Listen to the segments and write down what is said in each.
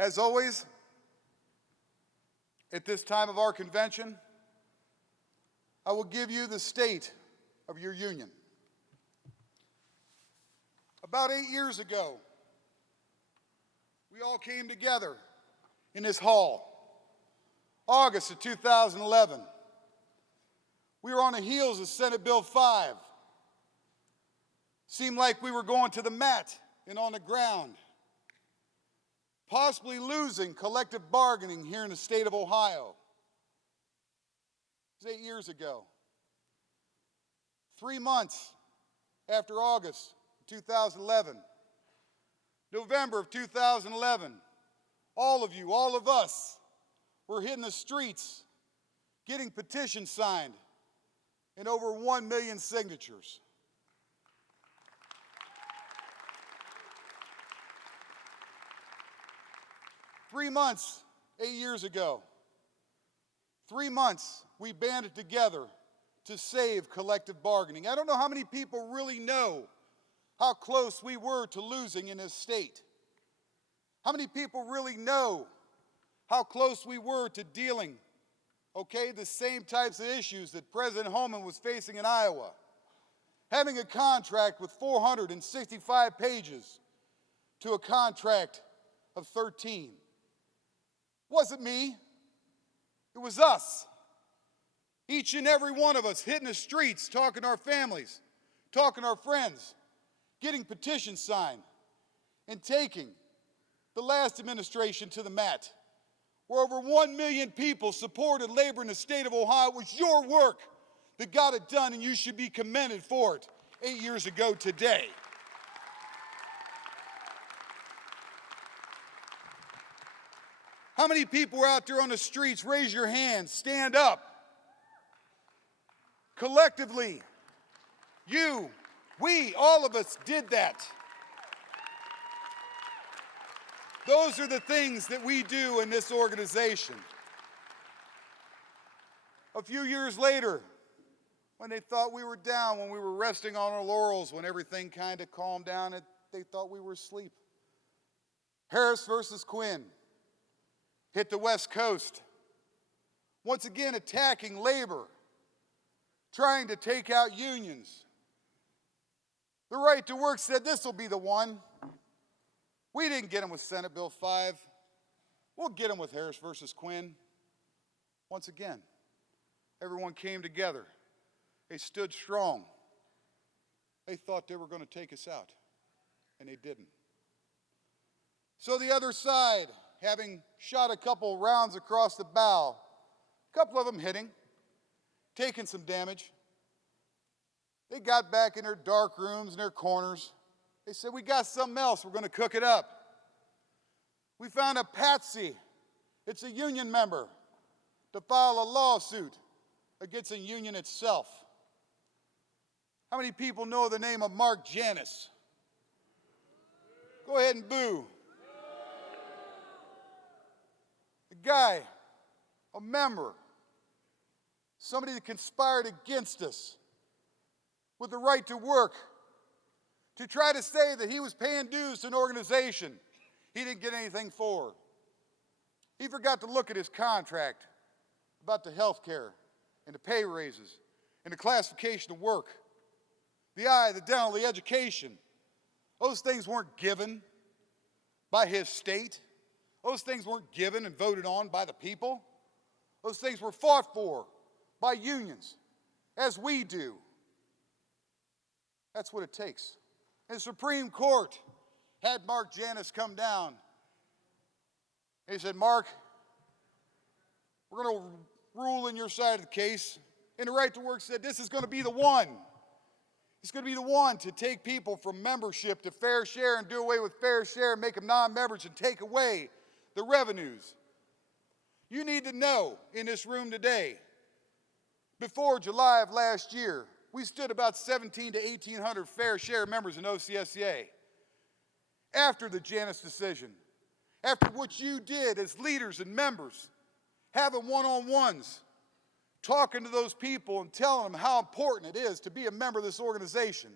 As always, at this time of our convention, I will give you the state of your union. About 8 years ago, we all came together in this hall, August of 2011. We were on the heels of Senate Bill 5. Seemed like we were going to the mat and on the ground, possibly losing collective bargaining here in the state of Ohio. It was 8 years ago. 3 months after August 2011, November of 2011, all of you, all of us, were hitting the streets, getting petitions signed, and over 1 million signatures. Three months, 8 years ago, 3 months, we banded together to save collective bargaining. I don't know how many people really know how close we were to losing in this state. How many people really know how close we were to dealing, the same types of issues that President Holman was facing in Iowa? Having a contract with 465 pages to a contract of 13. Wasn't me, it was us. Each and every one of us hitting the streets, talking to our families, talking to our friends, getting petitions signed, and taking the last administration to the mat, where over 1 million people supported labor in the state of Ohio. It was your work that got it done, and you should be commended for it 8 years ago today. How many people were out there on the streets? Raise your hands, stand up. Collectively, you, we, all of us did that. Those are the things that we do in this organization. A few years later, when they thought we were down, when we were resting on our laurels, when everything kind of calmed down, they thought we were asleep. Harris versus Quinn hit the West Coast, once again attacking labor, trying to take out unions. The Right to Work said this will be the one. We didn't get them with Senate Bill 5. We'll get them with Harris versus Quinn. Once again, everyone came together. They stood strong. They thought they were going to take us out, and they didn't. So the other side, having shot a couple rounds across the bow, a couple of them hitting, taking some damage, they got back in their dark rooms and their corners. They said, we got something else, we're going to cook it up. We found a patsy, it's a union member, to file a lawsuit against the union itself. How many people know the name of Mark Janis? Go ahead and boo. A guy, a member, somebody that conspired against us with the right to work, to try to say that he was paying dues to an organization he didn't get anything for. He forgot to look at his contract about the health care and the pay raises and the classification of work, the eye, the dental, the education. Those things weren't given by his state. Those things weren't given and voted on by the people. Those things were fought for by unions, as we do. That's what it takes. And the Supreme Court had Mark Janis come down. He said, Mark, we're going to rule in your side of the case. And the Right to Work said, this is going to be the one. It's going to be the one to take people from membership to fair share and do away with fair share and make them non-members and take away the revenues. You need to know in this room today, before July of last year, we stood about 1,700 to 1,800 fair share members in OCSEA. After the Janis decision, after what you did as leaders and members, having one-on-ones, talking to those people and telling them how important it is to be a member of this organization,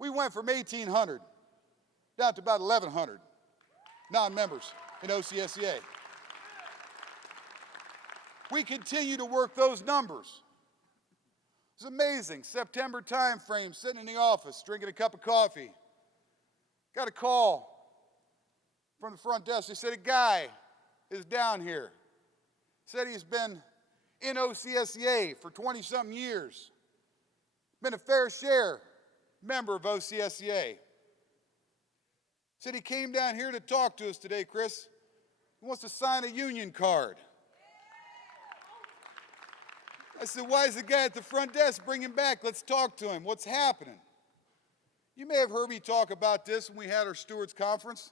we went from 1,800 down to about 1,100 non-members. in OCSEA. We continue to work those numbers. It's amazing. September time frame, sitting in the office, drinking a cup of coffee. Got a call from the front desk. They said a guy is down here. Said he's been in OCSEA for 20-something years. Been a fair share member of OCSEA. Said he came down here to talk to us today, Chris. He wants to sign a union card. I said, why is the guy at the front desk? Bring him back. Let's talk to him. What's happening? You may have heard me talk about this when we had our stewards conference.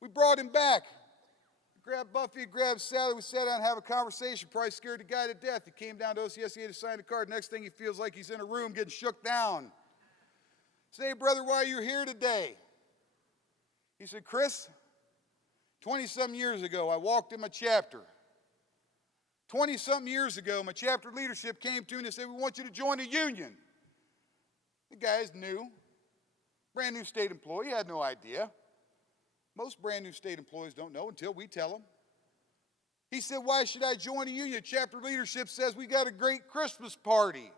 We brought him back. Grabbed Buffy, grabbed Sally. We sat down and have a conversation. Probably scared the guy to death. He came down to OCSEA to sign a card. Next thing he feels like he's in a room getting shook down. I said, hey, brother, why are you here today? He said, Chris, 20-something years ago, I walked in my chapter. 20-something years ago, my chapter leadership came to me and they said, we want you to join a union. The guy's new, brand new state employee, he had no idea. Most brand new state employees don't know until we tell them. He said, why should I join a union? Chapter leadership says we got a great Christmas party.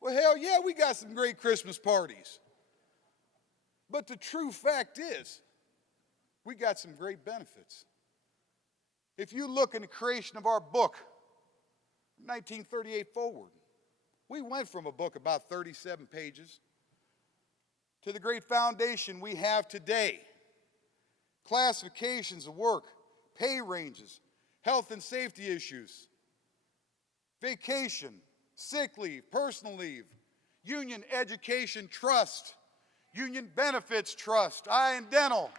Well, hell yeah, we got some great Christmas parties. But the true fact is, we got some great benefits. If you look in the creation of our book, 1938 forward, we went from a book about 37 pages to the great foundation we have today. Classifications of work, pay ranges, health and safety issues, vacation, sick leave, personal leave, union education trust, union benefits trust, eye and dental.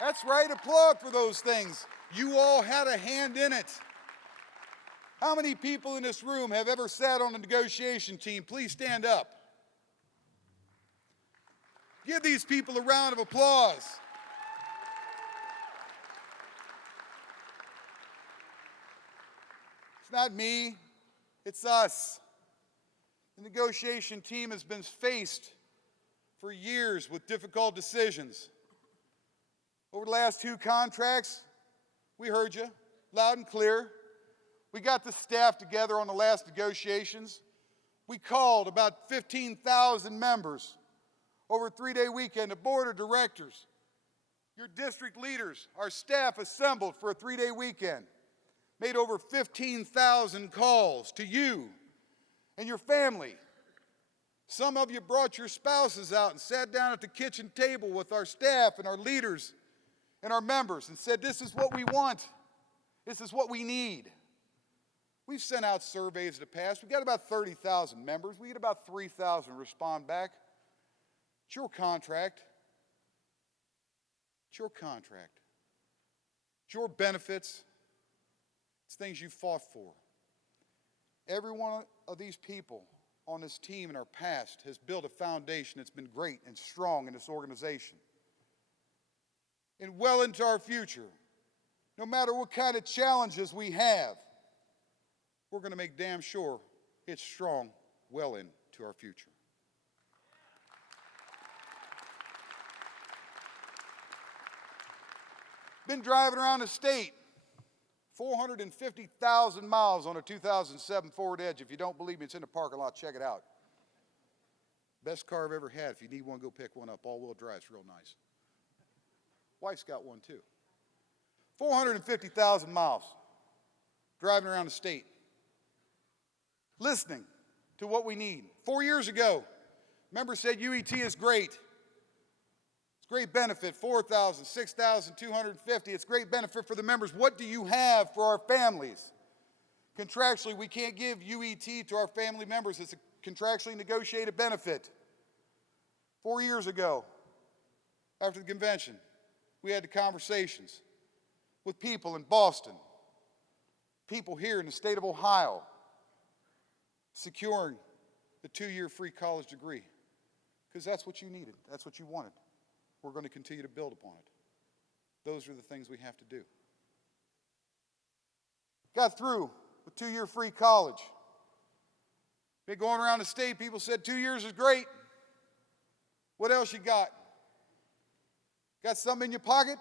That's right, applaud for those things. You all had a hand in it. How many people in this room have ever sat on a negotiation team? Please stand up. Give these people a round of applause. It's not me, it's us. The negotiation team has been faced for years with difficult decisions. Over the last 2 contracts, we heard you loud and clear. We got the staff together on the last negotiations. We called about 15,000 members over a 3-day weekend, the board of directors, your district leaders, our staff assembled for a 3-day weekend, made over 15,000 calls to you and your family. Some of you brought your spouses out and sat down at the kitchen table with our staff and our leaders and our members and said, this is what we want. This is what we need. We've sent out surveys in the past. We've got about 30,000 members. We get about 3,000 respond back. It's your contract. It's your contract. It's your benefits. It's things you fought for. Every one of these people on this team in our past has built a foundation that's been great and strong in this organization. And well into our future, no matter what kind of challenges we have, we're going to make damn sure it's strong well into our future. Been driving around the state, 450,000 miles on a 2007 Ford Edge. If you don't believe me, it's in the parking lot. Check it out. Best car I've ever had. If you need one, go pick one up. All-wheel drive. It's real nice. Wife's got one, too. 450,000 miles driving around the state, listening to what we need. 4 years ago, members said UET is great. It's great benefit, 4,000, 6,250. It's great benefit for the members. What do you have for our families? Contractually, we can't give UET to our family members. It's a contractually negotiated benefit. 4 years ago, after the convention, we had the conversations with people in Boston, people here in the state of Ohio, securing the 2-year free college degree, because that's what you needed, that's what you wanted. We're going to continue to build upon it. Those are the things we have to do. Got through with 2-year free college. Been going around the state, people said 2 years is great. What else you got? Got something in your pocket?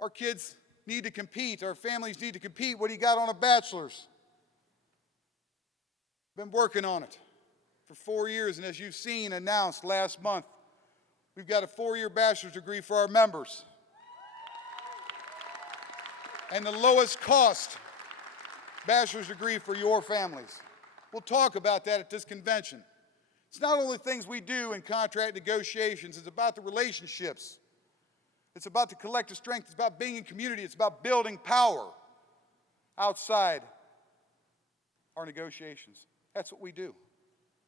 Our kids need to compete. Our families need to compete. What do you got on a bachelor's? Been working on it for 4 years, and as you've seen announced last month, we've got a 4-year bachelor's degree for our members. And the lowest cost bachelor's degree for your families. We'll talk about that at this convention. It's not only things we do in contract negotiations, it's about the relationships. It's about the collective strength. It's about being in community. It's about building power outside our negotiations. That's what we do.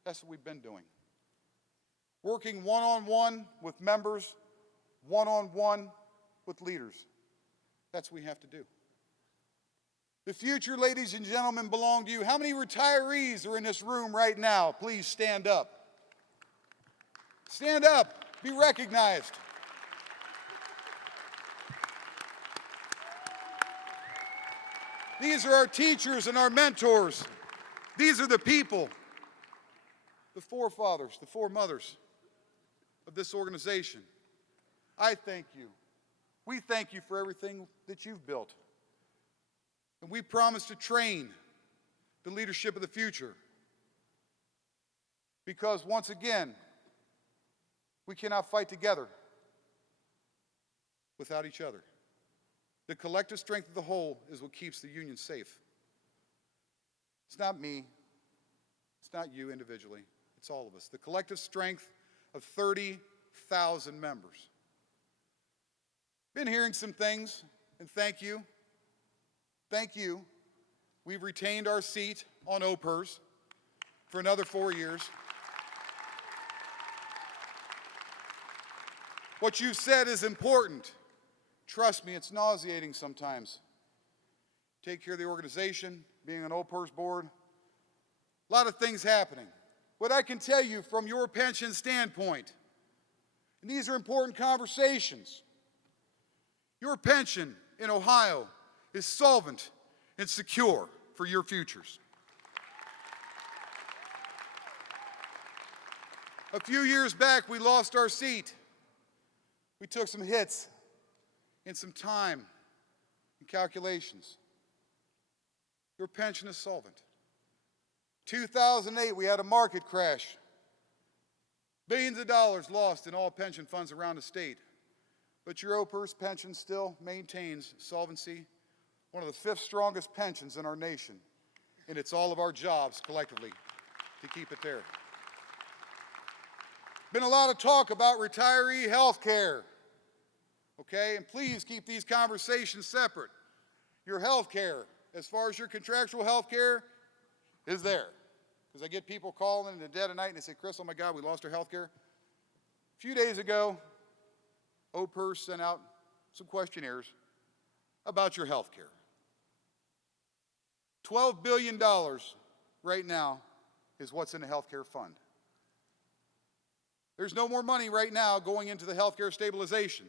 That's what we've been doing. Working one-on-one with members, one-on-one with leaders. That's what we have to do. The future, ladies and gentlemen, belong to you. How many retirees are in this room right now? Please stand up. Stand up. Be recognized. These are our teachers and our mentors. These are the people, the forefathers, the foremothers of this organization. I thank you. We thank you for everything that you've built. And we promise to train the leadership of the future. Because once again, we cannot fight together without each other. The collective strength of the whole is what keeps the union safe. It's not me. It's not you individually. It's all of us. The collective strength of 30,000 members. Been hearing some things, and thank you. Thank you. We've retained our seat on OPERS for another 4 years. What you've said is important. Trust me, it's nauseating sometimes. Take care of the organization, being on OPERS board. A lot of things happening. What I can tell you from your pension standpoint, and these are important conversations, your pension in Ohio is solvent and secure for your futures. A few years back, we lost our seat. We took some hits and some time and calculations. Your pension is solvent. 2008, we had a market crash. Billions of dollars lost in all pension funds around the state. But your OPERS pension still maintains solvency, one of the 5th strongest pensions in our nation. And it's all of our jobs collectively to keep it there. Been a lot of talk about retiree health care. Okay, and please keep these conversations separate. Your health care, as far as your contractual health care, is there. Because I get people calling in the dead of night and they say, Chris, oh my God, we lost our health care. A few days ago, OPERS sent out some questionnaires about your health care. $12 billion right now is what's in the health care fund. There's no more money right now going into the health care stabilization.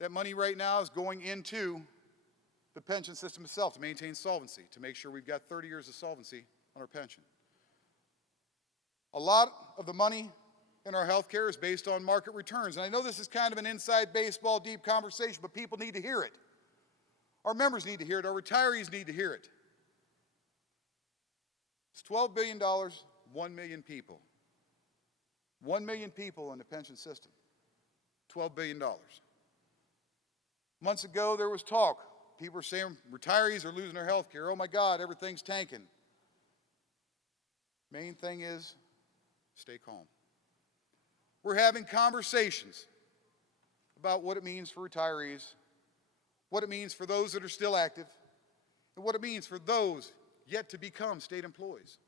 That money right now is going into the pension system itself to maintain solvency, to make sure we've got 30 years of solvency on our pension. A lot of the money in our health care is based on market returns. And I know this is kind of an inside baseball deep conversation, but people need to hear it. Our members need to hear it. Our retirees need to hear it. It's $12 billion, 1 million people. 1 million people in the pension system. $12 billion. Months ago, there was talk. People were saying retirees are losing their health care. Oh my God, everything's tanking. Main thing is, stay calm. We're having conversations about what it means for retirees, what it means for those that are still active, and what it means for those yet to become state employees.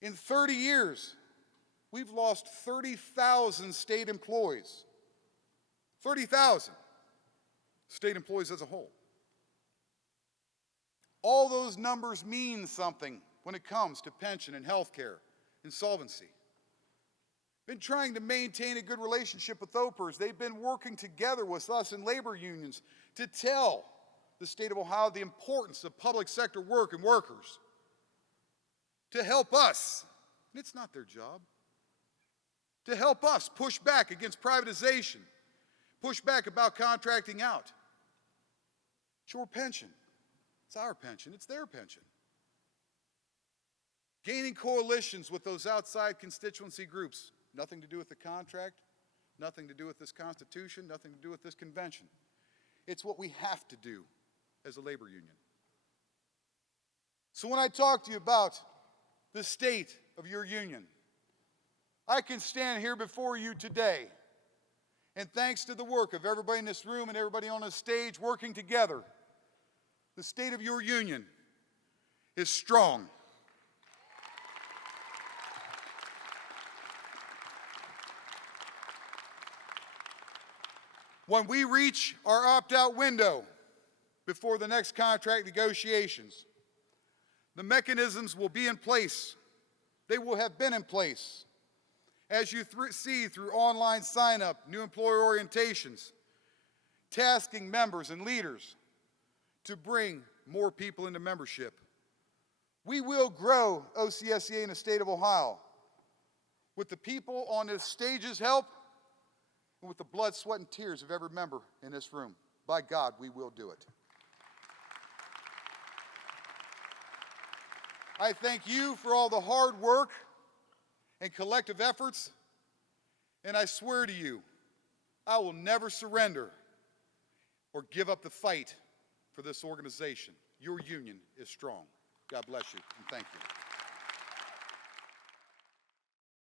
In 30 years, we've lost 30,000 state employees. 30,000 state employees as a whole. All those numbers mean something when it comes to pension and health care and solvency. Been trying to maintain a good relationship with OPERS. They've been working together with us in labor unions to tell the state of Ohio the importance of public sector work and workers, to help us, and it's not their job, to help us push back against privatization, push back about contracting out. It's your pension. It's our pension. It's their pension. Gaining coalitions with those outside constituency groups, nothing to do with the contract, nothing to do with this Constitution, nothing to do with this convention. It's what we have to do as a labor union. So when I talk to you about the state of your union, I can stand here before you today, and thanks to the work of everybody in this room and everybody on the stage working together, the state of your union is strong. When we reach our opt-out window before the next contract negotiations, the mechanisms will be in place. They will have been in place. As you see through online sign-up, new employer orientations, tasking members and leaders to bring more people into membership. We will grow OCSEA in the state of Ohio. With the people on this stage's help, and with the blood, sweat, and tears of every member in this room. By God, we will do it. I thank you for all the hard work and collective efforts, and I swear to you, I will never surrender or give up the fight for this organization. Your union is strong. God bless you, and thank you.